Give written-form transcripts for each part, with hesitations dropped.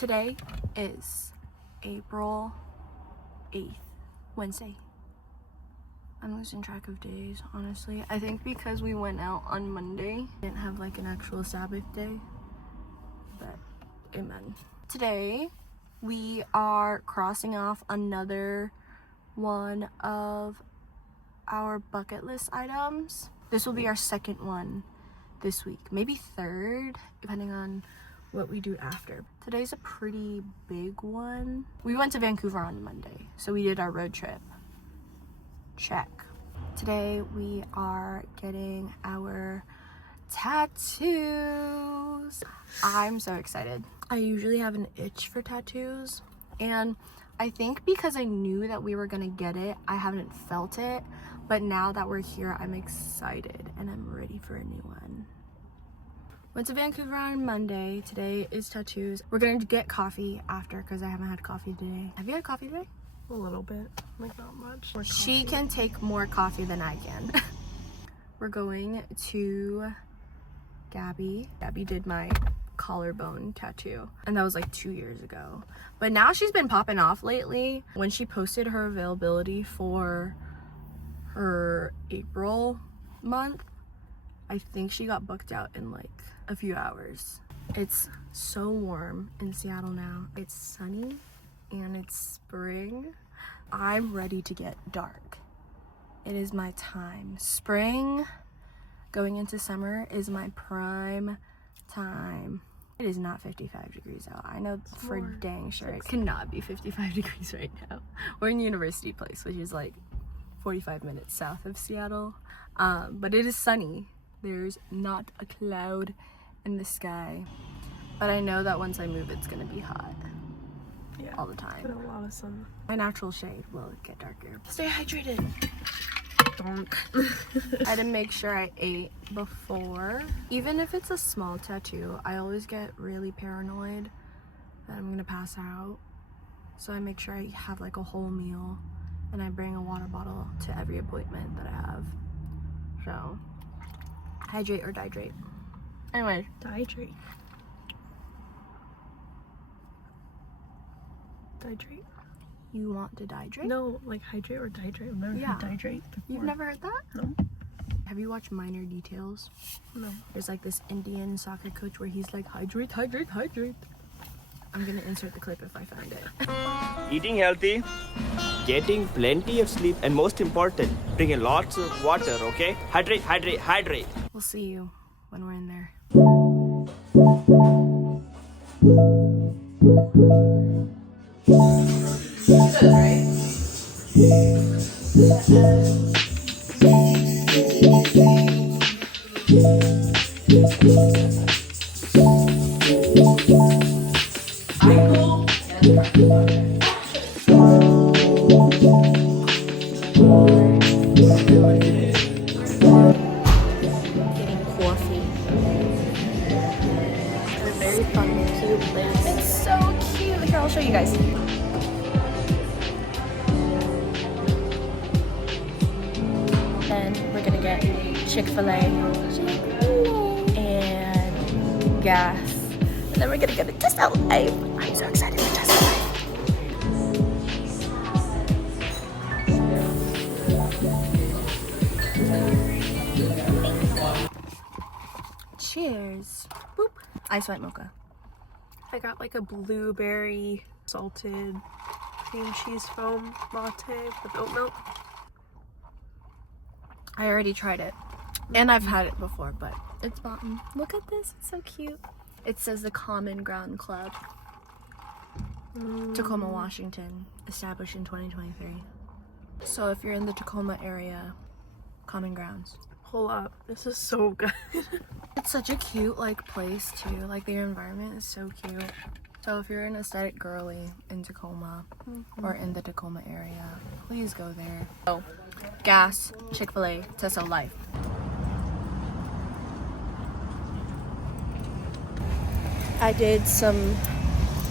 Today is April 8th, Wednesday. I'm losing track of days, honestly. I think because we went out on Monday, didn't have like an actual Sabbath day, but amen. Today, we are crossing off another one of our bucket list items. This will be our second one this week, maybe third, depending on what we do after. Today's a pretty big one. We went to Vancouver on Monday, so we did our road trip. Check. Today we are getting our tattoos. I'm so excited. I usually have an itch for tattoos, and I think because I knew that we were gonna get it, I haven't felt it, but now that we're here, I'm excited and I'm ready for a new one. Went to Vancouver on Monday. Today is tattoos. We're gonna get coffee after because I haven't had coffee today. Have you had coffee today? A little bit, like not much. She can take more coffee than I can. We're going to Gabby. Gabby did my collarbone tattoo, and that was like 2 years ago. But now she's been popping off lately. When she posted her availability for her April month, I think she got booked out in like a few hours. It's so warm in Seattle now. It's sunny and it's spring. I'm ready to get dark. It is my time. Spring going into summer is my prime time. It is not 55 degrees out. I know for dang sure it cannot be 55 degrees right now. We're in University Place, which is like 45 minutes south of Seattle. But it is sunny. There's not a cloud in the sky. But I know that once I move, it's gonna be hot. Yeah, all the time. Get a lot of sun. My natural shade will get darker. Stay hydrated. Donk. I had to make sure I ate before. Even if it's a small tattoo, I always get really paranoid that I'm gonna pass out. So I make sure I have like a whole meal, and I bring a water bottle to every appointment that I have. So, hydrate or dihydrate. Anyway. Dihydrate. Dihydrate? You want to dihydrate? No, like hydrate or dihydrate. I've never heard dihydrate before. You've never heard that? No. Have you watched Minor Details? No. There's like this Indian soccer coach where he's like, hydrate, hydrate, hydrate. I'm gonna insert the clip if I find it. Eating healthy, getting plenty of sleep, and most important, drinking lots of water, okay? Hydrate, hydrate, hydrate. We'll see you when we're in there. Good, right? Michael getting coffee. It's a very fun and cute place. It's so cute. Here, I'll show you guys. Then we're gonna get Chick-fil-A and gas. And then we're gonna go to Tesla Life. I'm so excited for Tesla Life. Cheers. Boop. Ice white mocha. I got like a blueberry salted cream cheese foam latte with oat milk. I already tried it. And I've had it before, but it's bomb. Look at this. It's so cute. It says the Common Ground Club. Tacoma, Washington. Established in 2023. So if you're in the Tacoma area, Common Grounds. Pull up. This is so good. It's such a cute like place too. Like their environment is so cute. So if you're an aesthetic girly in Tacoma or in the Tacoma area, please go there. So, gas, Chick-fil-A, Tesla Life. I did some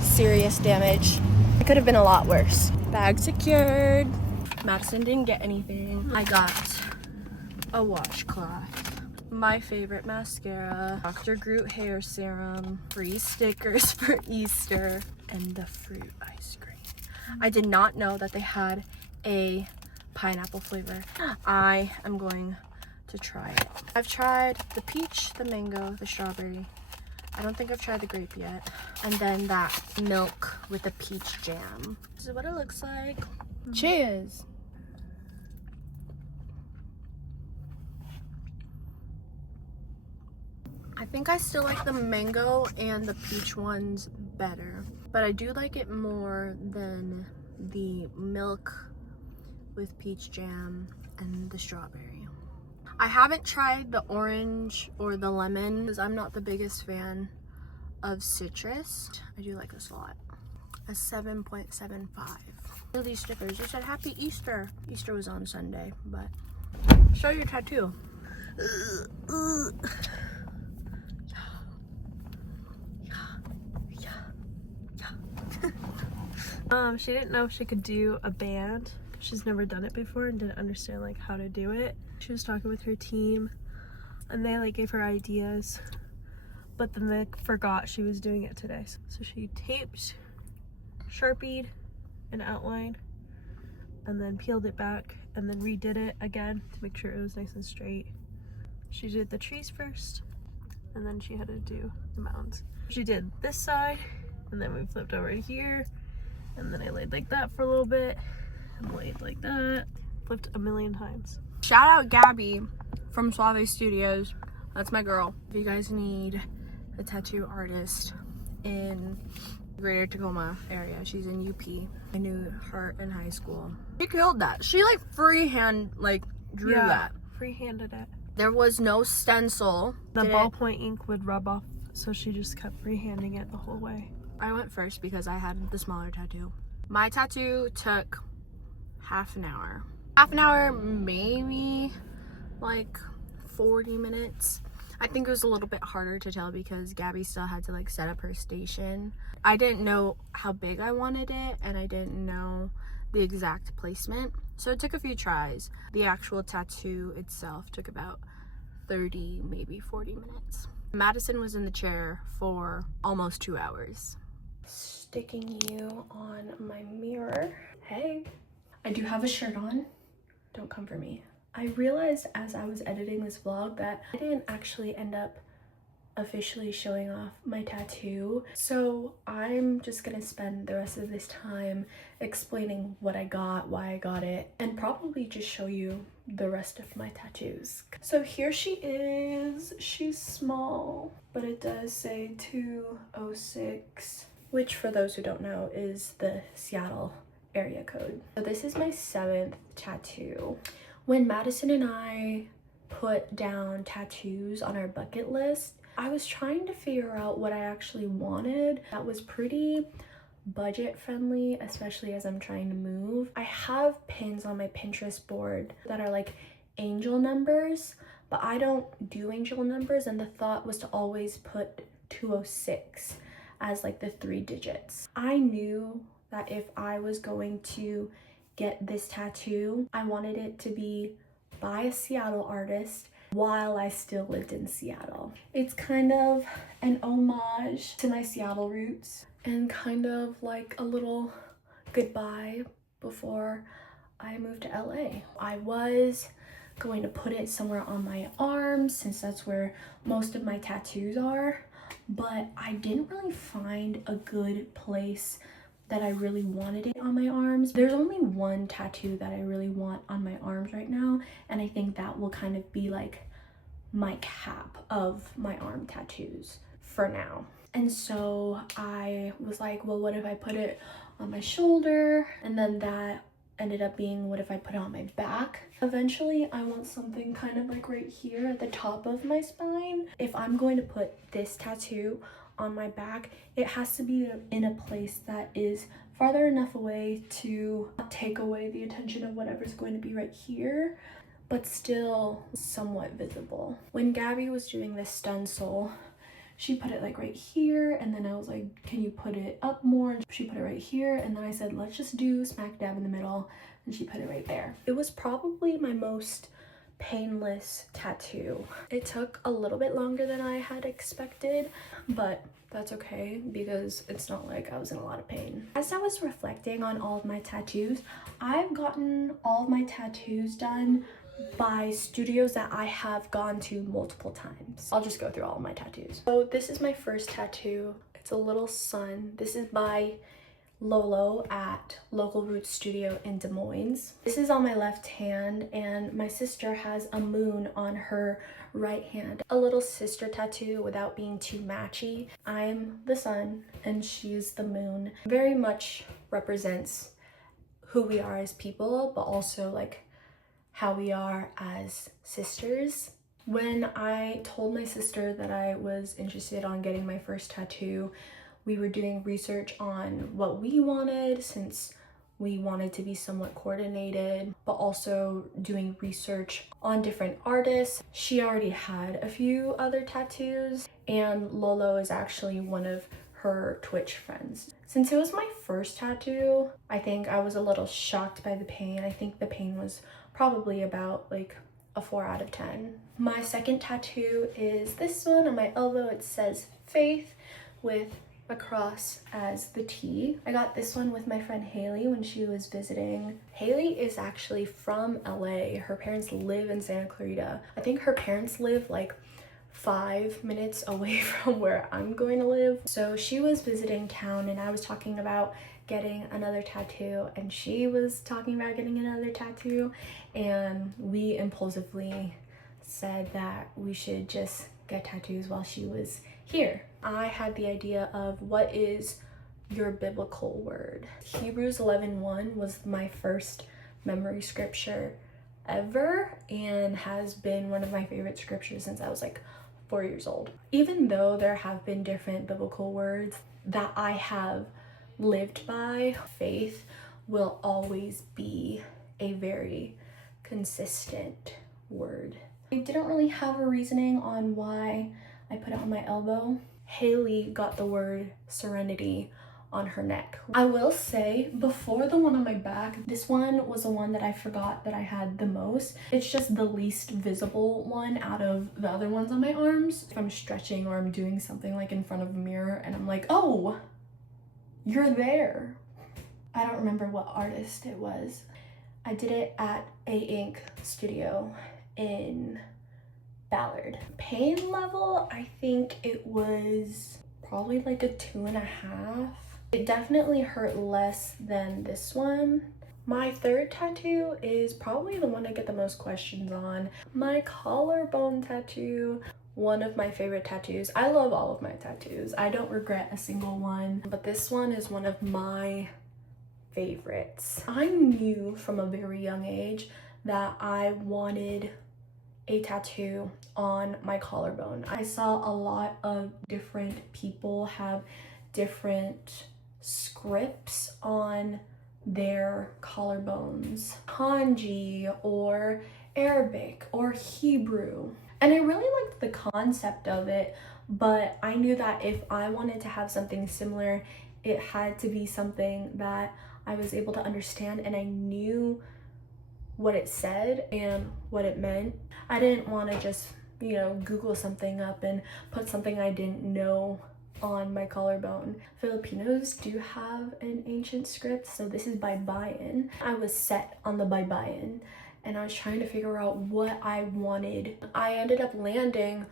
serious damage. It could have been a lot worse. Bag secured. Madison didn't get anything. I got a washcloth, my favorite mascara, Dr. Groot hair serum, free stickers for Easter, and the fruit ice cream. I did not know that they had a pineapple flavor. I am going to try it. I've tried the peach, the mango, the strawberry. I don't think I've tried the grape yet. And then that milk with the peach jam. This is what it looks like. Cheers. I think I still like the mango and the peach ones better, but I do like it more than the milk with peach jam and the strawberry. I haven't tried the orange or the lemon because I'm not the biggest fan of citrus. I do like this a lot. A 7.75. Look at these stickers. They said Happy Easter. Easter was on Sunday, but show your tattoo. She didn't know if she could do a band. She's never done it before and didn't understand like how to do it. She was talking with her team and they like gave her ideas, but then they forgot she was doing it today. So she taped, Sharpied an outline, and then peeled it back and then redid it again to make sure it was nice and straight. She did the trees first and then she had to do the mountains. She did this side and then we flipped over to here. And then I laid like that for a little bit, and laid like that, flipped a million times. Shout out Gabby from Suave Studios. That's my girl. If you guys need a tattoo artist in Greater Tacoma area, she's in UP. I knew her in high school. She killed that. She like freehand like drew that. Free-handed it. There was no stencil. The ballpoint ink would rub off, so she just kept freehanding it the whole way. I went first because I had the smaller tattoo. My tattoo took half an hour. Half an hour, maybe like 40 minutes. I think it was a little bit harder to tell because Gabby still had to like set up her station. I didn't know how big I wanted it and I didn't know the exact placement. So it took a few tries. The actual tattoo itself took about 30, maybe 40 minutes. Madison was in the chair for almost 2 hours. Sticking you on my mirror. Hey, I do have a shirt on. Don't come for me. I realized as I was editing this vlog that I didn't actually end up officially showing off my tattoo. So I'm just gonna spend the rest of this time explaining what I got, why I got it, and probably just show you the rest of my tattoos. So here she is. She's small, but it does say 206, which for those who don't know is the Seattle area code. So this is my 7th tattoo. When Madison and I put down tattoos on our bucket list, I was trying to figure out what I actually wanted that was pretty budget friendly, especially as I'm trying to move. I have pins on my Pinterest board that are like angel numbers, but I don't do angel numbers, and the thought was to always put 206 as like the 3 digits. I knew that if I was going to get this tattoo, I wanted it to be by a Seattle artist while I still lived in Seattle. It's kind of an homage to my Seattle roots and kind of like a little goodbye before I moved to LA. I was going to put it somewhere on my arms since that's where most of my tattoos are, but I didn't really find a good place that I really wanted it on my arms. There's only one tattoo that I really want on my arms right now, and I think that will kind of be like my cap of my arm tattoos for now. And so I was like, well, what if I put it on my shoulder? And then that ended up being, what if I put it on my back? Eventually, I want something kind of like right here at the top of my spine. If I'm going to put this tattoo on my back, it has to be in a place that is farther enough away to take away the attention of whatever's going to be right here, but still somewhat visible. When Gabby was doing this stencil, she put it like right here, and then I was like, can you put it up more? And she put it right here, and then I said, let's just do smack dab in the middle, and she put it right there. It was probably my most painless tattoo. It took a little bit longer than I had expected, but that's okay because it's not like I was in a lot of pain. As I was reflecting on all of my tattoos, I've gotten all of my tattoos done by studios that I have gone to multiple times. I'll just go through all of my tattoos. So this is my first tattoo. It's a little sun. This is by Lolo at Local Roots Studio in Des Moines. This is on my left hand, and my sister has a moon on her right hand. A little sister tattoo without being too matchy. I'm the sun and she's the moon. Very much represents who we are as people, but also like how we are as sisters. When I told my sister that I was interested on getting my first tattoo, we were doing research on what we wanted, since we wanted to be somewhat coordinated, but also doing research on different artists. She already had a few other tattoos, and Lolo is actually one of her Twitch friends. Since it was my first tattoo, I think I was a little shocked by the pain. I think the pain was probably about like a 4 out of 10. My second tattoo is this one on my elbow. It says Faith with a cross as the T. I got this one with my friend Haley when she was visiting. Haley is actually from LA. Her parents live in Santa Clarita. I think her parents live like 5 minutes away from where I'm going to live. So she was visiting town and I was talking about getting another tattoo and she was talking about getting another tattoo, and we impulsively said that we should just get tattoos while she was here. I had the idea of what is your biblical word. Hebrews 11:1 was my first memory scripture ever and has been one of my favorite scriptures since I was like 4 years old. Even though there have been different biblical words that I have lived by, faith will always be a very consistent word. I didn't really have a reasoning on why I put it on my elbow. Haley got the word serenity on her neck. I will say, before the one on my back, this one was the one that I forgot that I had the most. It's just the least visible one out of the other ones on my arms. If I'm stretching or I'm doing something like in front of a mirror and I'm like, oh, you're there. I don't remember what artist it was. I did it at A Ink Studio in Ballard. Pain level, I think it was probably like a 2.5. It definitely hurt less than this one. My third tattoo is probably the one I get the most questions on. My collarbone tattoo, one of my favorite tattoos. I love all of my tattoos. I don't regret a single one, but this one is one of my favorites. I knew from a very young age that I wanted a tattoo on my collarbone. I saw a lot of different people have different scripts on their collarbones, Kanji or Arabic or Hebrew, and I really liked the concept of it, but I knew that if I wanted to have something similar, it had to be something that I was able to understand and I knew what it said and what it meant. I didn't want to just, you know, Google something up and put something I didn't know on my collarbone. Filipinos do have an ancient script, so this is Baybayin. I was set on the Baybayin and I was trying to figure out what I wanted. I ended up landing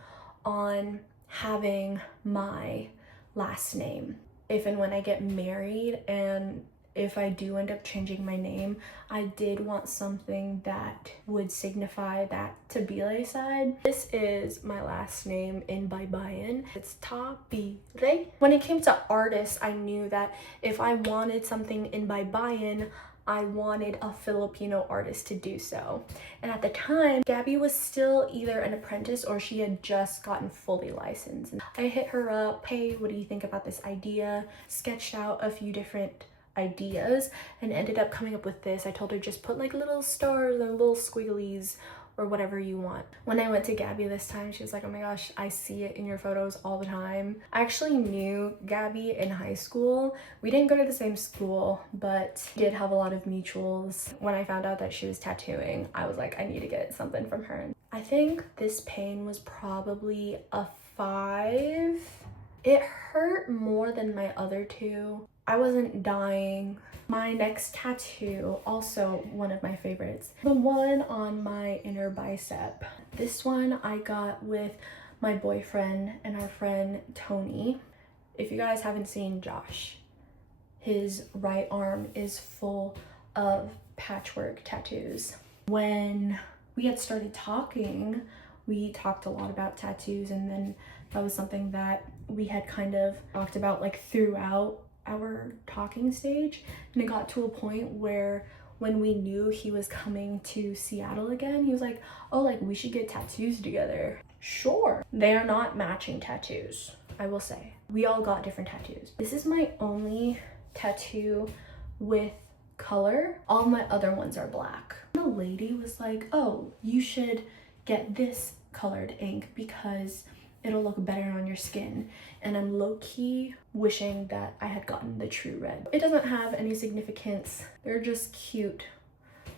on having my last name. If and when I get married and if I do end up changing my name, I did want something that would signify that Tabile side. This is my last name in Baybayin. It's Tabile. When it came to artists, I knew that if I wanted something in Baybayin, I wanted a Filipino artist to do so. And at the time, Gabby was still either an apprentice or she had just gotten fully licensed. And I hit her up, hey, what do you think about this idea? Sketched out a few different ideas and ended up coming up with this. I told her just put like little stars and little squigglies or whatever you want. When I went to Gabby this time, she was like, oh my gosh, I see it in your photos all the time. I actually knew Gabby in high school. We didn't go to the same school, but we did have a lot of mutuals. When I found out that she was tattooing, I was like, I need to get something from her. I think this pain was probably a 5. It hurt more than my other two. I wasn't dying. My next tattoo, also one of my favorites, the one on my inner bicep. This one I got with my boyfriend and our friend Tony. If you guys haven't seen Josh, his right arm is full of patchwork tattoos. When we had started talking, we talked a lot about tattoos, and then that was something that we had kind of talked about like throughout our talking stage, and it got to a point where when we knew he was coming to Seattle again, he was like, oh, like we should get tattoos together. Sure. They are not matching tattoos, I will say. We all got different tattoos. This is my only tattoo with color. All my other ones are black. The lady was like, oh, you should get this colored ink because it'll look better on your skin. And I'm low-key wishing that I had gotten the true red. It doesn't have any significance. They're just cute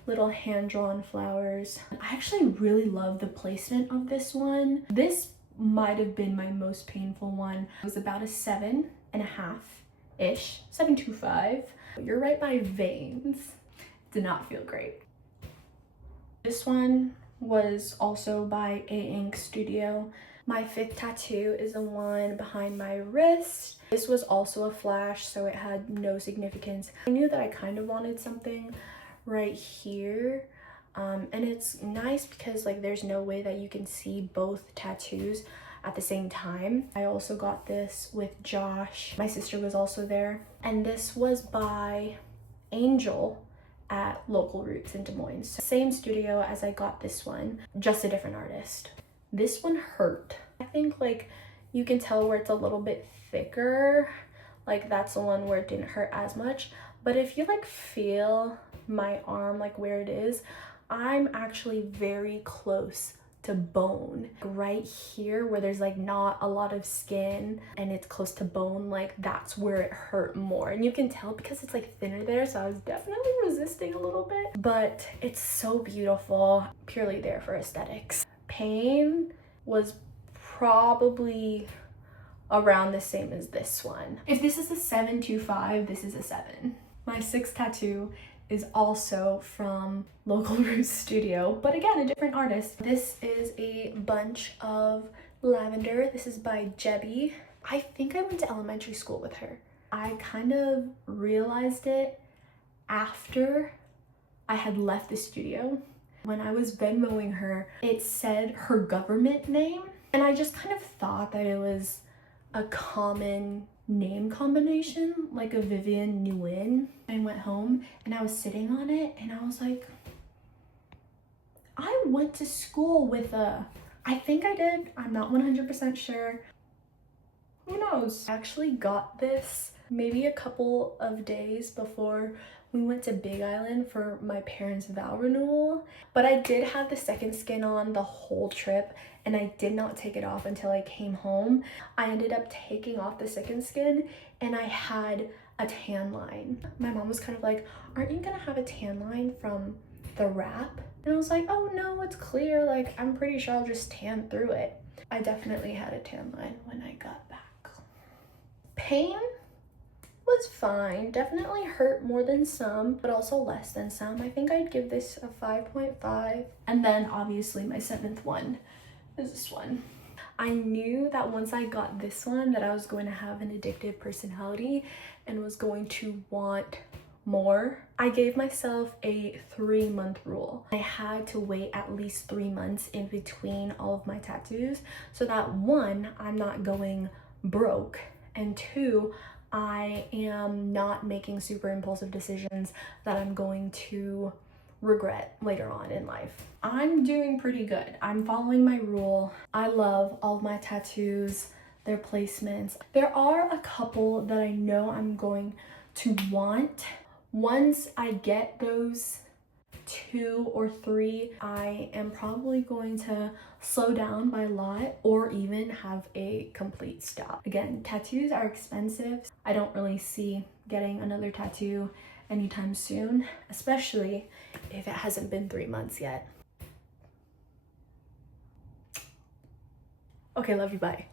little hand-drawn flowers. I actually really love the placement of this one. This might have been my most painful one. It was about a 7.5-ish, 7.25. You're right by veins. Did not feel great. This one was also by A Ink Studio. My 5th tattoo is the one behind my wrist. This was also a flash, so it had no significance. I knew that I kind of wanted something right here. And it's nice because like there's no way that you can see both tattoos at the same time. I also got this with Josh. My sister was also there. And this was by Angel at Local Roots in Des Moines. So same studio as I got this one, just a different artist. This one hurt. I think like you can tell where it's a little bit thicker. Like that's the one where it didn't hurt as much. But if you like feel my arm, like where it is, I'm actually very close to bone. Right here where there's like not a lot of skin and it's close to bone, like that's where it hurt more. And you can tell because it's like thinner there, so I was definitely resisting a little bit. But it's so beautiful, purely there for aesthetics. Pain was probably around the same as this one. If this is a 7.25, this is a 7. My 6th tattoo is also from Local Roots Studio, but again, a different artist. This is a bunch of lavender. This is by Jebby. I think I went to elementary school with her. I kind of realized it after I had left the studio. When I was Venmoing her, it said her government name, and I just kind of thought that it was a common name combination, like a Vivian Nguyen. I went home and I was sitting on it and I was like, I went to school with I think I did, I'm not 100% sure. Who knows? I actually got this maybe a couple of days before we went to Big Island for my parents' vow renewal, but I did have the second skin on the whole trip and I did not take it off until I came home. I ended up taking off the second skin and I had a tan line. My mom was kind of like, aren't you gonna have a tan line from the wrap? And I was like, oh no, it's clear. Like, I'm pretty sure I'll just tan through it. I definitely had a tan line when I got back. Pain was fine. Definitely hurt more than some, but also less than some. I think I'd give this a 5.5. And then obviously my 7th one is this one. I knew that once I got this one that I was going to have an addictive personality and was going to want more. I gave myself a 3-month rule. I had to wait at least 3 months in between all of my tattoos so that 1, I'm not going broke, and 2, I am not making super impulsive decisions that I'm going to regret later on in life. I'm doing pretty good. I'm following my rule. I love all of my tattoos, their placements. There are a couple that I know I'm going to want. Once I get those 2 or 3, I am probably going to slow down by a lot or even have a complete stop. Again, tattoos are expensive. I don't really see getting another tattoo anytime soon, especially if it hasn't been 3 months yet. Okay, love you, bye.